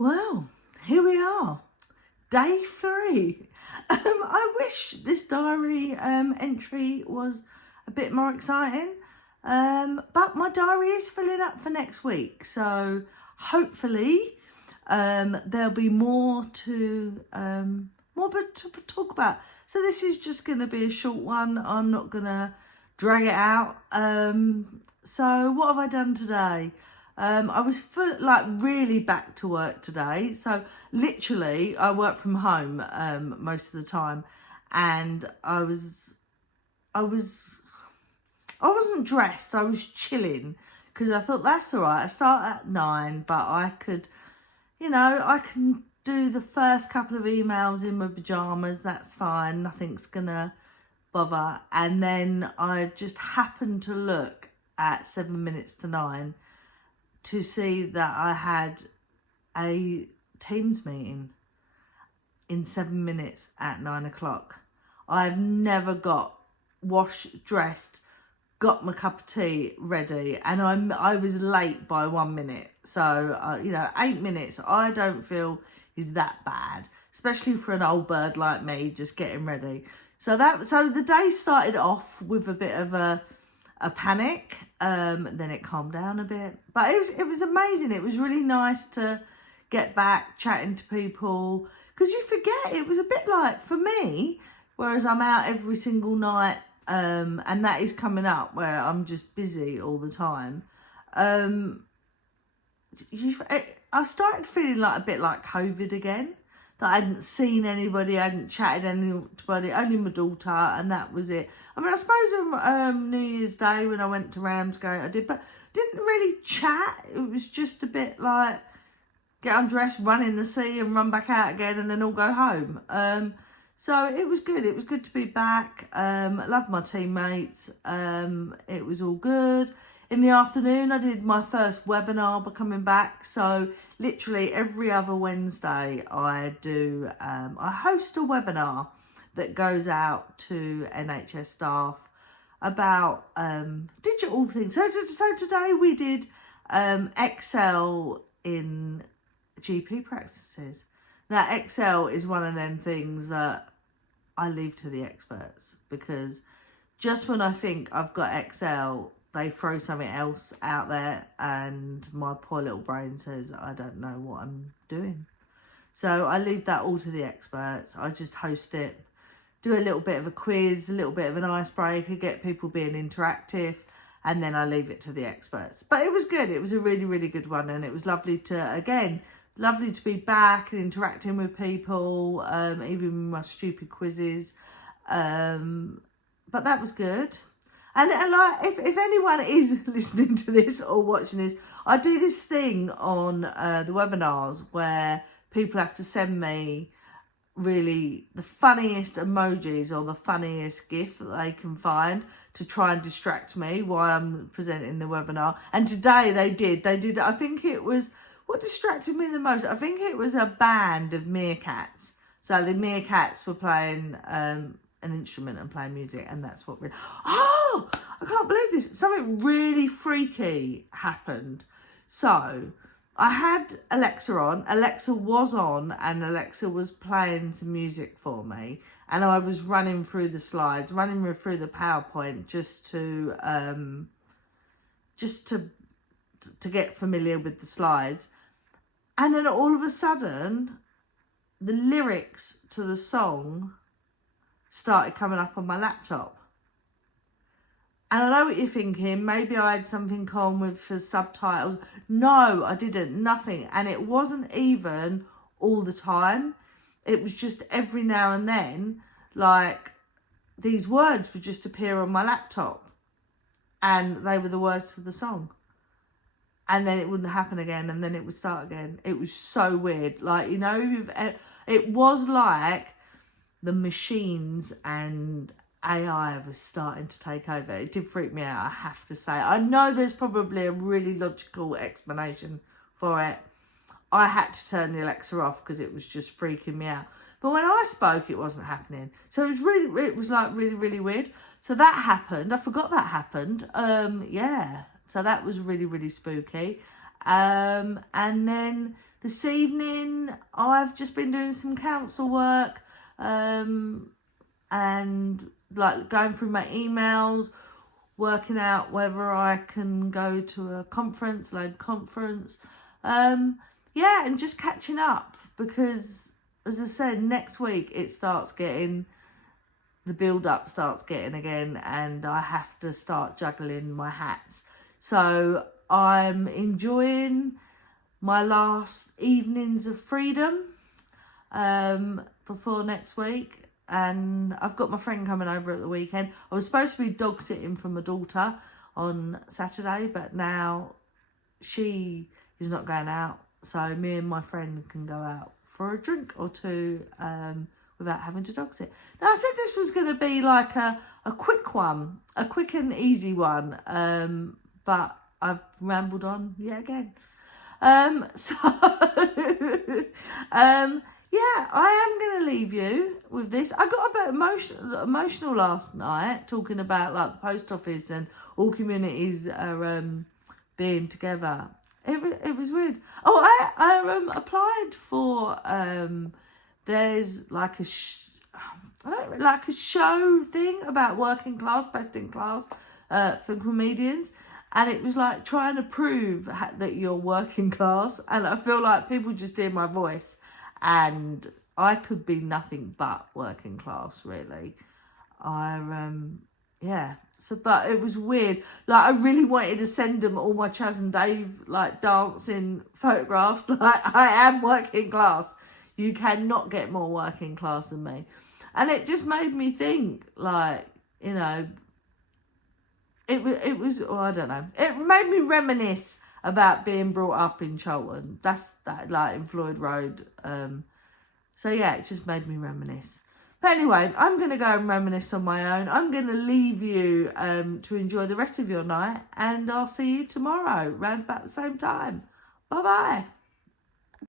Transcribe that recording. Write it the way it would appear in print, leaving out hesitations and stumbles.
Well, here we are, day 3. I wish this diary entry was a bit more exciting, but my diary is filling up for next week, so hopefully there'll be more to talk about. So this is just going to be a short one. I'm not going to drag it out. So what have I done today? I was really back to work today. So literally I work from home most of the time, and I wasn't dressed. I was chilling because I thought that's all right. I start at 9, but I could, I can do the first couple of emails in my pajamas. That's fine. Nothing's gonna bother. And then I just happened to look at 7 minutes to 9 to see that I had a Teams meeting in 7 minutes at 9 o'clock. I've never got washed, dressed, got my cup of tea ready, and I was late by 1 minute. So 8 minutes I don't feel is that bad, especially for an old bird like me just getting ready. So the day started off with a bit of a panic, then it calmed down a bit, but it was amazing. It was really nice to get back chatting to people, because you forget. It was a bit like, for me, whereas I'm out every single night, and that is coming up where I'm just busy all the time. I started feeling like a bit like COVID again, that I hadn't seen anybody, I hadn't chatted to anybody, only my daughter, and that was it. I mean, I suppose on New Year's Day when I went to Ramsgate I did, but didn't really chat. It was just a bit like get undressed, run in the sea and run back out again, and then all go home. So it was good. It was good to be back. I loved my teammates. It was all good. In the afternoon, I did my first webinar by coming back. So literally every other Wednesday, I host a webinar that goes out to NHS staff about digital things. So today we did Excel in GP practices. Now, Excel is one of them things that I leave to the experts, because just when I think I've got Excel, they throw something else out there, and my poor little brain says, I don't know what I'm doing. So I leave that all to the experts. I just host it, do a little bit of a quiz, a little bit of an icebreaker, get people being interactive, and then I leave it to the experts. But it was good. It was a really, really good one, and it was lovely to be back and interacting with people, even with my stupid quizzes. But that was good. And like, if anyone is listening to this or watching this, I do this thing on the webinars where people have to send me really the funniest emojis or the funniest GIF that they can find to try and distract me while I'm presenting the webinar. And today they did. I think it was, what distracted me the most? I think it was a band of meerkats. So the meerkats were playing an instrument and playing music, and that's what really... Oh, I can't believe this. Something really freaky happened. So I had Alexa on. Alexa was on, and Alexa was playing some music for me. And I was running through the slides, running through the PowerPoint just to get familiar with the slides. And then all of a sudden, the lyrics to the song started coming up on my laptop. And I know what you're thinking, maybe I had something on with for subtitles. No, I didn't, nothing. And it wasn't even all the time. It was just every now and then, like, these words would just appear on my laptop, and they were the words to the song. And then it wouldn't happen again, and then it would start again. It was so weird. Like, it was like the machines and AI was starting to take over. It did freak me out, I have to say. I know there's probably a really logical explanation for it. I had to turn the Alexa off because it was just freaking me out. But when I spoke, it wasn't happening. So it was like really, really weird. So that happened. I forgot that happened. Yeah. So that was really, really spooky. And then this evening, I've just been doing some council work, and like going through my emails, working out whether I can go to a conference, load conference. Yeah, and just catching up because, as I said, next week it starts getting, the build up starts getting again, and I have to start juggling my hats. So I'm enjoying my last evenings of freedom before next week. And I've got my friend coming over at the weekend. I was supposed to be dog sitting for my daughter on Saturday, but now she is not going out. So me and my friend can go out for a drink or two without having to dog sit. Now, I said this was going to be like a quick one, a quick and easy one, but I've rambled on yet again. Yeah, I am going to leave you with this. I got a bit emotional last night talking about like the post office and all communities are being together. It was weird. Oh, I applied for there's like a show thing about working class, best in class for comedians. And it was like trying to prove that you're working class. And I feel like people just hear my voice and I could be nothing but working class, really. Yeah. So, but it was weird. Like, I really wanted to send them all my Chaz and Dave, like, dancing photographs. Like, I am working class. You cannot get more working class than me. And it just made me think, like, you know, it was, oh, I don't know. It made me reminisce about being brought up in Cheltenham. That's that, like, in Floyd Road. So, yeah, it just made me reminisce. But anyway, I'm going to go and reminisce on my own. I'm going to leave you to enjoy the rest of your night. And I'll see you tomorrow, round about the same time. Bye-bye.